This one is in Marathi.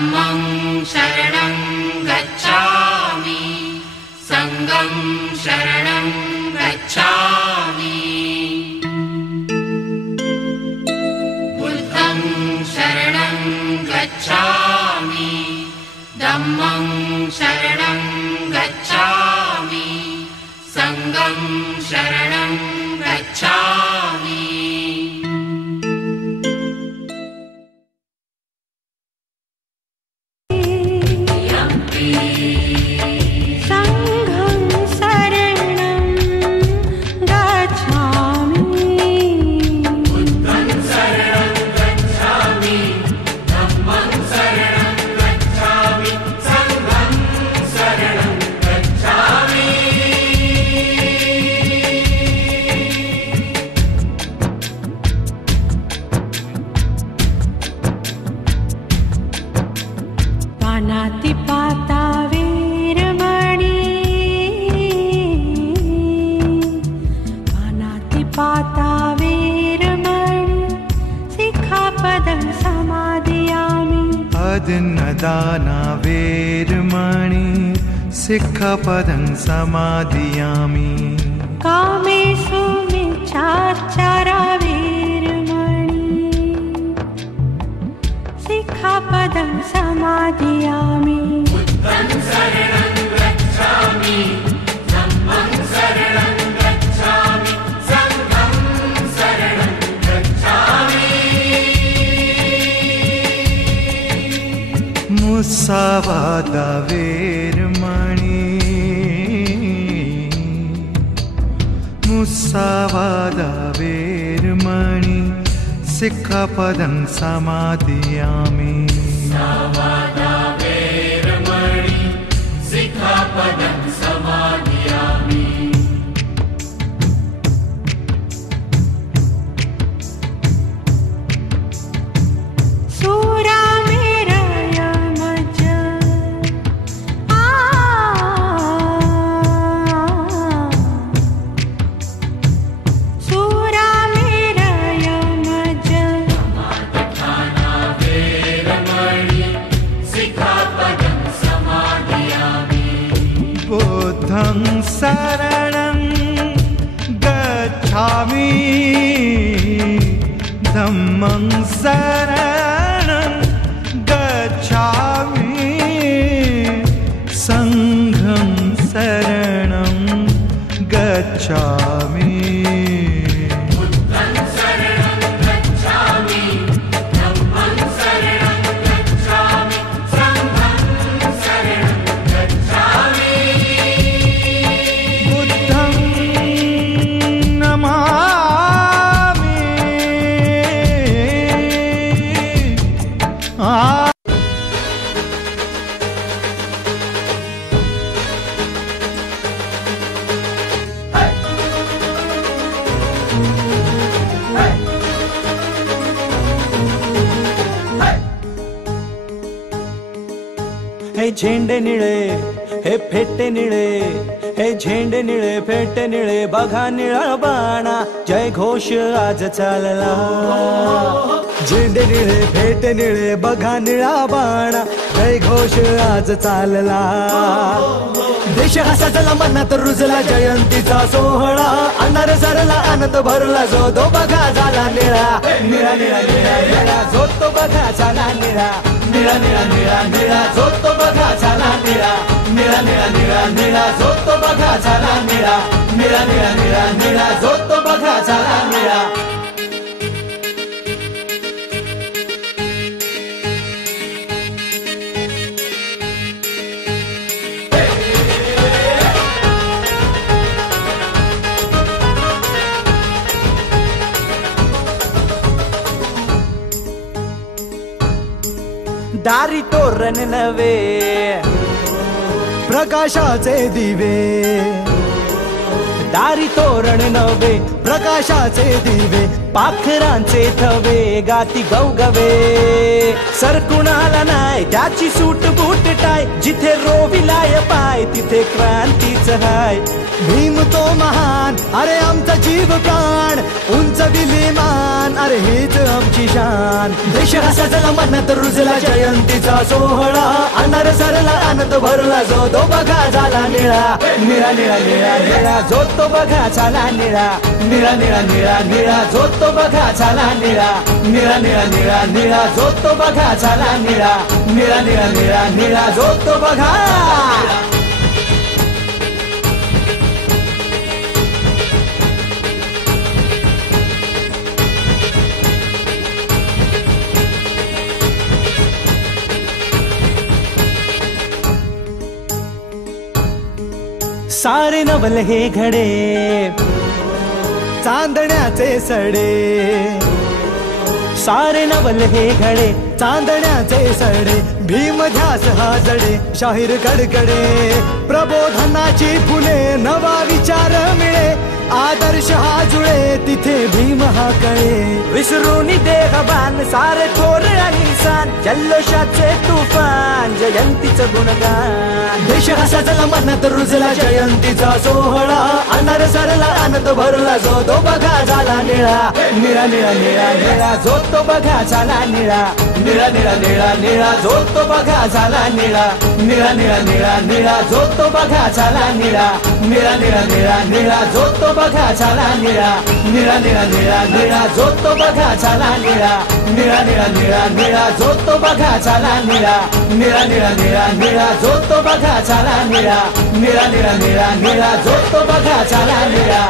धम्मं शरणं गच्छामि संघं शरणं गच्छामि बुद्धं शरणं गच्छामि धम्मं शरणं गच्छामि संघं शरणं गच्छामि। दाना वेरमणि सिक्खपदं समादियामि कामेषु मिच्छाचारा वेरमणि सिक्खपदं समादियामि। बुद्धं शरणं गच्छामि धम्मं शरणं गच्छामि संघं शरणं गच्छामि। मुसावादा वेरमणि मुसावादा वेरमणि सिक्खपदं समादियामि मुसावादा वेरमणि सिक्खपदं समादियामि। शरणं गच्छामि धम्मं शरणं गच्छामि संघं शरणं गच्छामि। हे झेंडे निळे हे फेटे निळे हे झेंडे निळे फेटे निळे बघा निळा बाणा जय घोष आज चालला। झेंडे निळे फेटे निळे बघा निळा बाणा जय घोष आज चालला। देश हा सजला मनात रुजला जयंतीचा सोहळा अंधार सरला आनंद भरला जो तो बघा झाला निळा निळा निळा निळा निळा जो तो बघा झाला निळा निळा निळा निळा निळा जो तो बघा झाला निळा निळा निळा निळा निळा जो तो बघा झाला निळा निळा निळा निळा निळा जो तो बघा झाला निळा। दारी तोरण नवे प्रकाशाचे दिवे दारी तोरण नवे प्रकाशाचे दिवे पाखरांचे थवे गाती गवगवे सरकुणाला नाय त्याची सूट बूट टाय जिथे रोविलाय पाय तिथे क्रांतीच हाय भीम तो महान अरे आमचा जीव प्राण उंच विलिमान अरे हीच आमची शान. देश हा सजला मनात रुजला जयंतीचा सोहळा. अंधार सरला आनंद भरला जो तो बघा झाला निळा. निळा निळा निळा निळा जो तो बघा झाला निळा. निळा निळा निळा निळा जो तो बघा झाला निळा. निळा निळा निळा निळा जो तो बघा झाला निळा. निळा निळा निळा निळा जो तो बघा. सारे नवल हे घडे चांदण्याचे सडे. सारे नवल हे घडे चांदण्याचे सडे. भीम ध्यास हा जडे शाहीर कडकडे. प्रबोधनाची फुले नवा विचार मिळे. आदर्श हा जुळे तिथे भीम हा कळे. विसरून देहबान सारे थोर आणि सान. जल्लोषाचे तुफान जयंतीचं गुणगान. देश हा सजला मनात रुजला जयंतीचा सोहळा. अंधार सरला आनंद भरला जो तो बघा झाला निळा. निळा निळा निळा निळा जो तो बघा झाला निळा. निळा निळा निळा निळा जो तो बघा झाला निळा. निळा निळा निळा निळा जो तो बघा झाला निळा. निळा निळा निळा निळा जो तो बघा झाला निळा. निळा निळा निळा निळा जो तो बघा झाला निळा. निळा निळा निळा निळा जो तो बघा झाला निळा. निळा निळा निळा निळा जो तो बघा झाला निळा. निळा निळा निळा निळा जो तो बघा झाला निळा.